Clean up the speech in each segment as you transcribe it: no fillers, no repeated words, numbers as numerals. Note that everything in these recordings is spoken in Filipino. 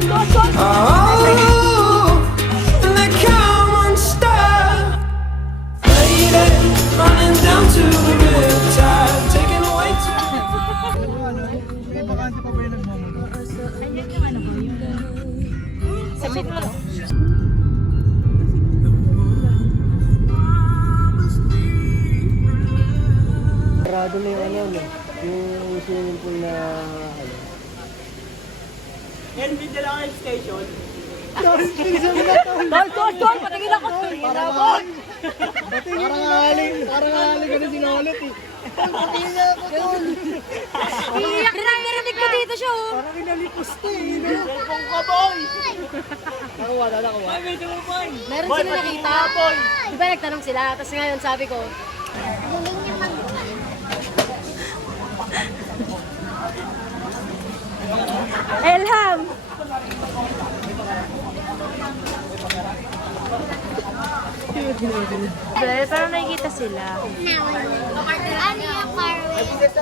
Oh, and they come unstuck. Lady, running down to the riptide, taking away to. May bakante pa ba yung nagmamano? Ayun yung ano ba yun? Sa Metro. Sarado na yung ano, no? Yung swimming pool na ano. Yan, video lang ang station. Tol! Patingin ako! Parang aling ka na sinulit eh. Iiyak na narinig ko dito siya oh! Parang inalikos to eh, no? Cellphone ka, boy! Nakuha. Ay, medyo mo, boy! Meron Boy, sila pati nakita. nga, boy! Di ba nagtanong sila? Tapos ngayon sabi ko, Elham! Pero nakikita sila. Ano yung Carway? Nakita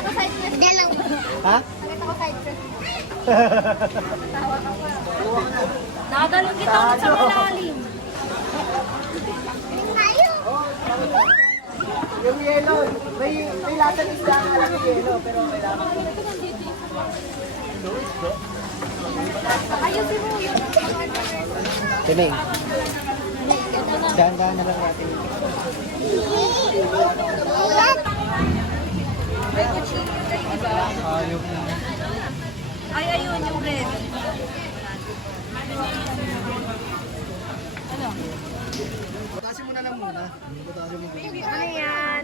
ko side quest. Hindi lang. Ha? Nakita ko side quest. Nakadalong kita ulit sa malalim. Tayo! Yung yellow, may lahat ng isda nga lang yung yellow, pero kailangan. Ayusin mo yun. Tining. Dahan-dahan na lang natin. Ayok na. Ay, ayun yung red. Patasin mo na lang muna. Patasin mo. Ano yan?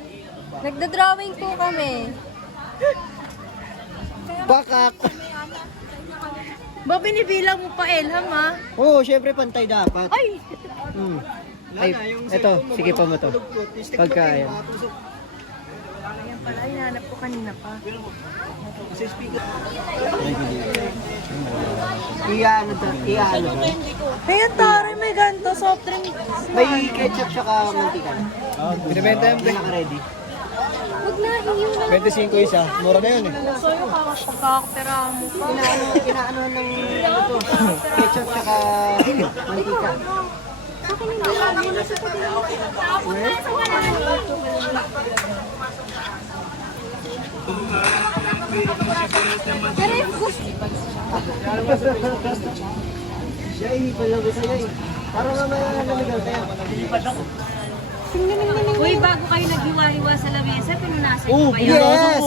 Nagda-drawing po kami. Bakak! Ba, binibilang mo pa, Elham, ha? Oo, syempre pantay dapat. Ay! Hmm. Ay, eto, sige pa mo to. Pagkain. Ayan pala, hinahanap ko kanina pa. Iyaano to, iyaano to. Kaya tara, may ganito, soft drink. May ketchup tsaka mantika. Binibenta yan, naka-ready. Huwag na, hiyo na. 25 isa, mura na yun eh. Sa'yo, pagkakapera mo pa. Inaano ng ano to, ketchup tsaka mantika. Pero yung gusto. Siya, hindi pa lang sa'yo eh. Parang nga may naligaw tayo. Uy, bago kayo naghiwa-hiwa sa lamesa, pinunasan Oh, niyo ba yun? Yes!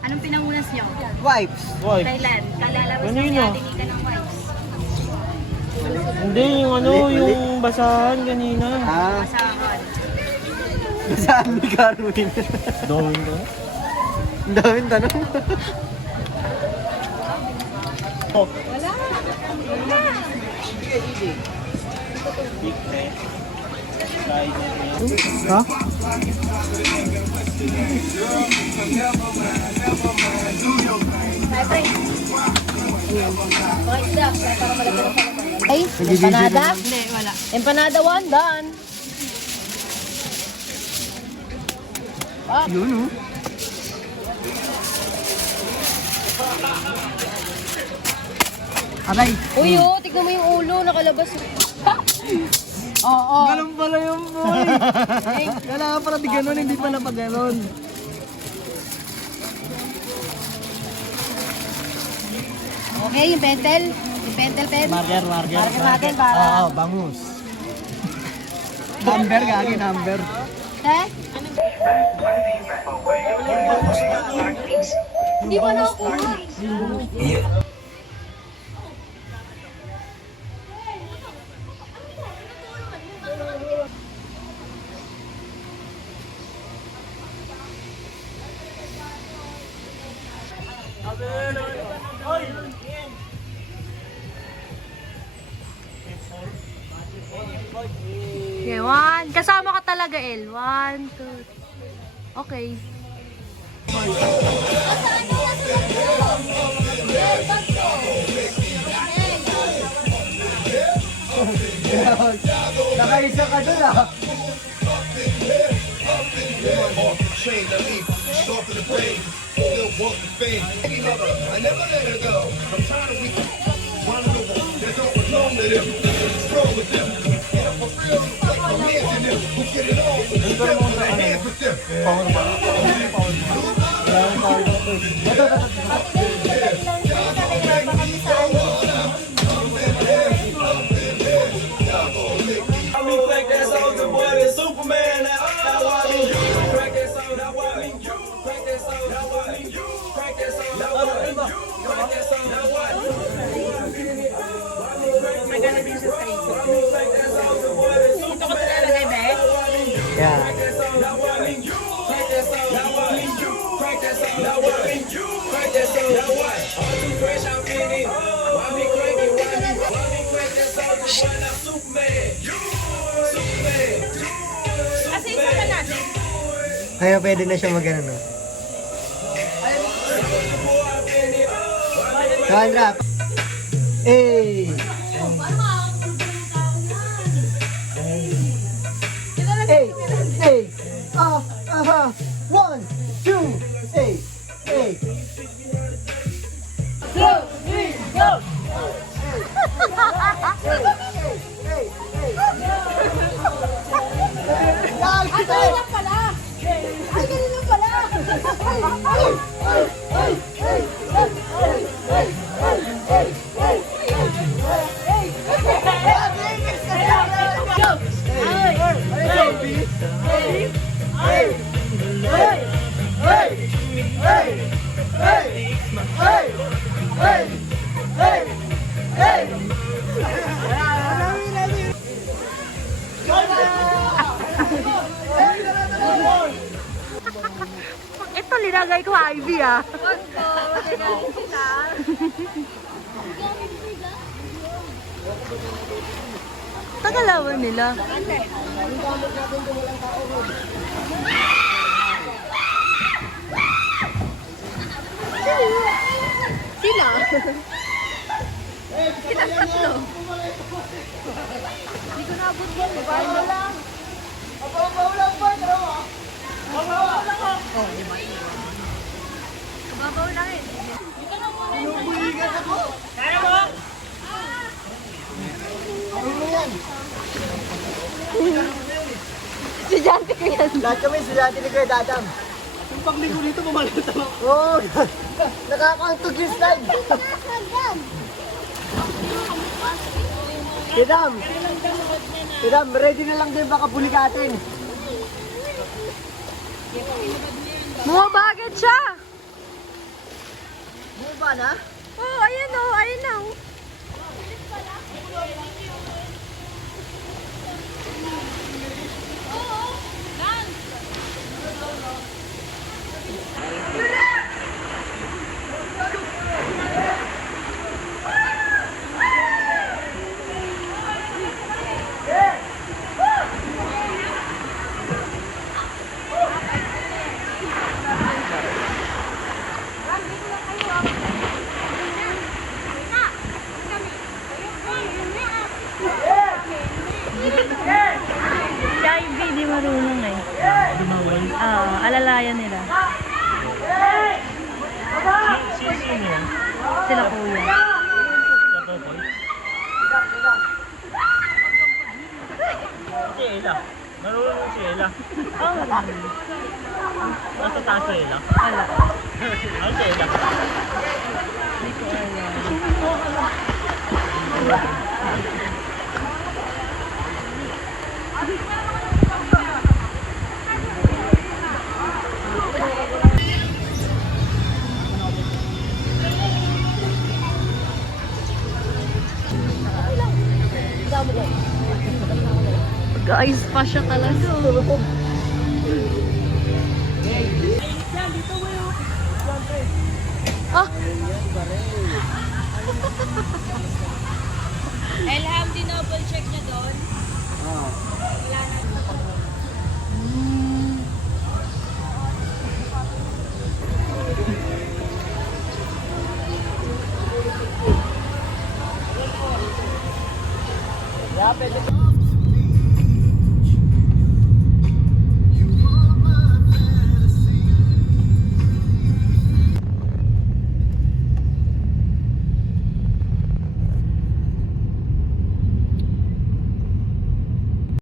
Anong pinangunas niyo? Wipes. Boy, Thailand. Kalalabas Ano ng yun, ah? yating ka ng wipes. hindi yung ano, yung basahan kanina. Ah, Masahan. saan ni Carwin? Dawin ko. Ang daming tanong. Big press. Slider yan. Ha? Ay, empanada? Hindi, wala. Empanada 1, done. Yun oh. Aray. Uy, oh, tignan mo yung ulo, nakalabas. Oo. Ganun pala yung boy. Kailangan pala di ganun, hindi pala pa ganun. Okay, yung pentel. Yung pentel pen. Marker. Marker natin para... Oo, bangus. Number, gagi number. Eh? Hindi pa nakuha. Okay, 1. Kasama ka talaga, El. 1, 2. Okay. Nakaisa ka dun ah. Train to leave, start to the brain, still walk the fame. I never let her go. I'm trying to them. Roll with them. And I'm for real, like my hands in them. Who get it on? Step on the hands with them. I mean, crack that soldier boy, that's Superman. Now I mean you. Crack that soldier, now I mean you. Crack that soldier, now I mean you. Crack that soldier, now I mean you. Crack that soldier, now I mean Kaya pwede na siya mag-ano, no? Sandra! Hey! Hey! Hey! One, two, hey! Hey! Ito, linagay ko Ivy, ah. Tagalawan nila. Sila? Sila tatlo. Hindi ko nabot yan. Babaw lang. Babaw lang ba? Babaw lang ako. Oh, di ba? Babaw lang eh. Inubuligan ako. Kaya mo? Ano yan? Estudyante ko yan. Lahat kami estudyante ni Kuya Dadam. Yung pagligo dito, pumalit ako. Oh, Oo! Nakakantog yung slide! Tidam! Tidam, ready na lang din baka bulikatin. Bumabagad siya. Bumaba na? Oh, ayan oh, ayan na oh. Si Ivy, di marunong eh. Alalayan nila. Sino yan? Sila kuya. Si Ella. Marunong si Ella. Oh, wala. Nasa taas si Ella. Wala. Ano si Ella? Hindi ko alam. Guys, pa siya talaga. Ah! Elham, dinouble check niya doon. Wala na. Yeah, pwede.